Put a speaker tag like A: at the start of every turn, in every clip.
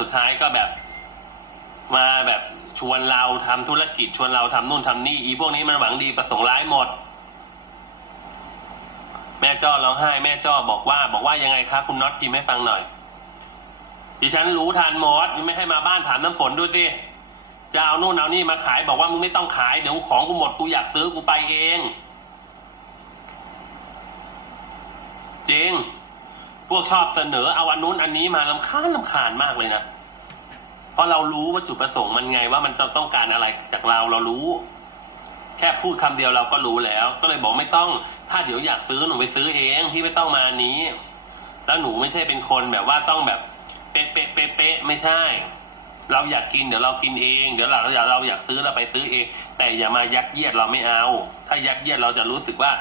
A: สุดท้ายก็แบบมาแบบชวนเราทำธุรกิจชวนเราทำนู่นทำนี่อีพวกนี้มันหวังดีประสงค์ร้ายหมด แม่จ้อร้องไห้แม่จ้อบอกว่า บอกว่ายังไงคะคุณน็อตพิมพ์ให้ฟังหน่อย ดิฉันรู้ทันหมดไม่ให้มาบ้านถามน้ำฝนดูสิจะเอานู่นเอานี่มาขายบอกว่ามึงไม่ต้องขายเดี๋ยวของกูหมดกูอยากซื้อกูไปเอง จริง พวกชอบเสนอเอาอันนู้นอันนี้มาลำคาญลำคาญมากเลยนะเพราะเรารู้ว่าจุดประสงค์มันไงว่ามันต้องการอะไรจากเราเรารู้ แค่พูดคำเดียวเราก็รู้แล้ว ก็เลยบอกไม่ต้อง ถ้าเดี๋ยวอยากซื้อหนูไปซื้อเองพี่ไม่ต้องมานี้ แล้วหนูไม่ใช่เป็นคนแบบว่าต้องแบบเป๊ะเป๊ะเป๊ะเป๊ะไม่ใช่ เราอยากกินเดี๋ยวเรากินเอง เดี๋ยวเราเราอยากเราอยากซื้อเราไปซื้อเอง แต่อย่ามายัดเยียดเราไม่เอา ถ้ายัดเยียดเราจะรู้สึกว่า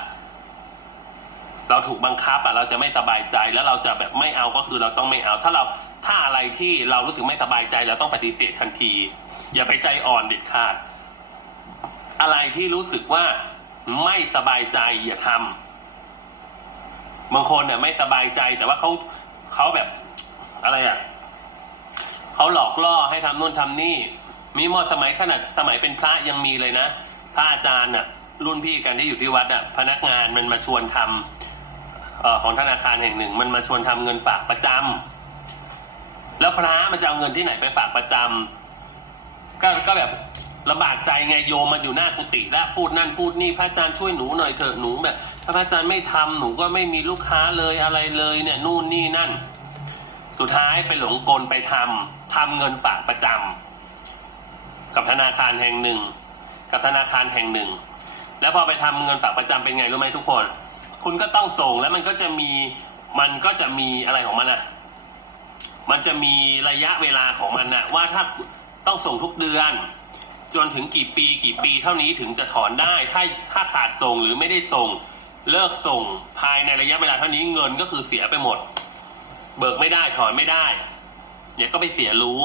A: เราถูกบังคับอะเราจะไม่สบายใจแล้วเราจะแบบไม่เอาก็คือเราต้องไม่เอา ถ้าเราถ้าอะไรที่เรารู้สึกไม่สบายใจเราต้องปฏิเสธทันที อย่าไปใจอ่อนเด็ดขาด อะไรที่รู้สึกว่าไม่สบายใจอย่าทำบางคนเนี่ยไม่สบายใจแต่ว่าเขาเขาแบบอะไรอะเขาหลอกล่อให้ทำนู่นทำนี่ มีหมดสมัยขนาดสมัยเป็นพระยังมีเลยนะพระอาจารย์น่ะรุ่นพี่กันที่อยู่ที่วัดอะพนักงานมันมาชวนทำ เออของธนาคารแห่งหนึ่ง มันมาชวนทำเงินฝากประจำแล้วพระมันจะเอาเงินที่ไหนไปฝากประจำก็ก็แบบลำบากใจไงโยมมันอยู่หน้ากุฏิแล้วพูดนั่นพูดนี่พระอาจารย์ช่วยหนูหน่อยเถอะหนูแบบ ถ้าพระอาจารย์ไม่ทำหนูก็ไม่มีลูกค้าเลยอะไรเลยเนี่ยนู่นนี่นั่น สุดท้ายไปหลงกลไปทำทำเงินฝากประจำกับธนาคารแห่งหนึ่ง กับธนาคารแห่งหนึ่ง แล้วพอไปทำเงินฝากประจำเป็นไงรู้ไหมทุกคน คุณก็ต้องส่งแล้วมันก็จะมีมันก็จะมีอะไรของมันอะ มันจะมีระยะเวลาของมันนะว่าถ้าต้องส่งทุกเดือน จนถึงกี่ปีกี่ปีเท่านี้ถึงจะถอนได้ ถ้าถ้าขาดส่งหรือไม่ได้ส่งเลิกส่งภายในระยะเวลาเท่านี้เงินก็คือเสียไปหมด เบิกไม่ได้ถอนไม่ได้เนี่ยก็ไปเสียรู้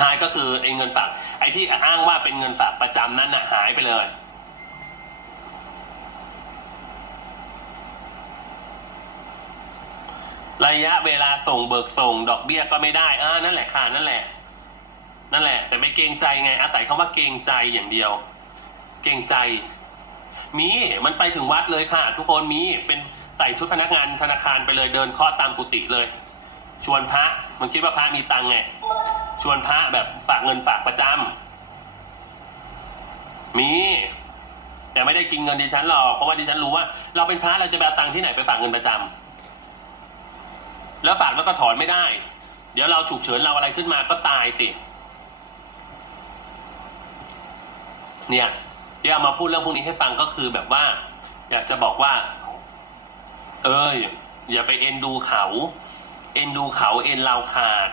A: ท้ายก็คือไอ้เงินฝากไอ้ที่อ้างว่าเป็นเงินฝากประจำนั้นน่ะหายไปเลย ระยะเวลาส่งเบิกส่ง ดอกเบี้ยก็ไม่ได้อ่านั่นแหละค่ะนั่นแหละ นั่นแหละ แต่ไม่เกรงใจไงอาศัยคำว่าเกรงใจอย่างเดียว เกรงใจ มีมันไปถึงวัดเลยค่ะ ทุกคนมีเป็นใส่ชุดพนักงานธนาคารไปเลยเดินเคาะตามกุฏิเลย ชวนพระมันคิดว่าพระมีตังไง ชวนพระแบบฝากเงินฝากประจำมีแต่ไม่ได้กินเงินดิฉันหรอกเพราะว่าดิฉันรู้ว่า เราเป็นพระเราจะไปเอาตังค์ที่ไหนไปฝากเงินประจำ แล้วฝากแล้วก็ถอนไม่ได้ เดี๋ยวเราฉุกเฉินเราอะไรขึ้นมาก็ตายติ เนี่ยที่เอามาพูดเรื่องพวกนี้ให้ฟังก็คือแบบว่า อยากจะบอกว่า เอ้ยอย่าไปเอ็นดูเขา เอ็นดูเขาเอ็นเราขาด